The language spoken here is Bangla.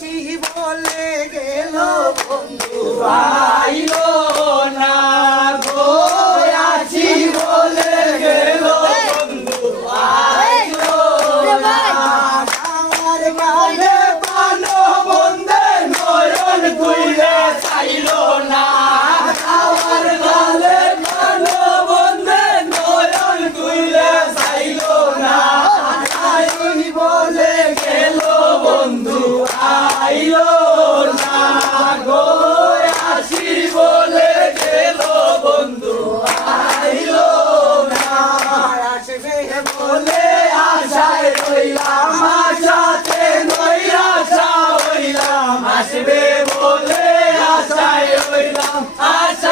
আসি বলে গেল বন্ধু আইলো না গো আসি বলে গেল বন্ধু আইলো না আমার গালে পানো বন্ধে নয়ন খুইলে চাইলো না আমার গালে পানো বন্ধে নয়ন খুইলে চাইলো না আই বলে গেল বন্ধু আইলো না গো আসি বলে গেল বন্ধু আইলো না আসবে বলে আশায় রইলাম আশাতে নৈরাশা হইলাম আসবে বলে আশায় রইলাম আশা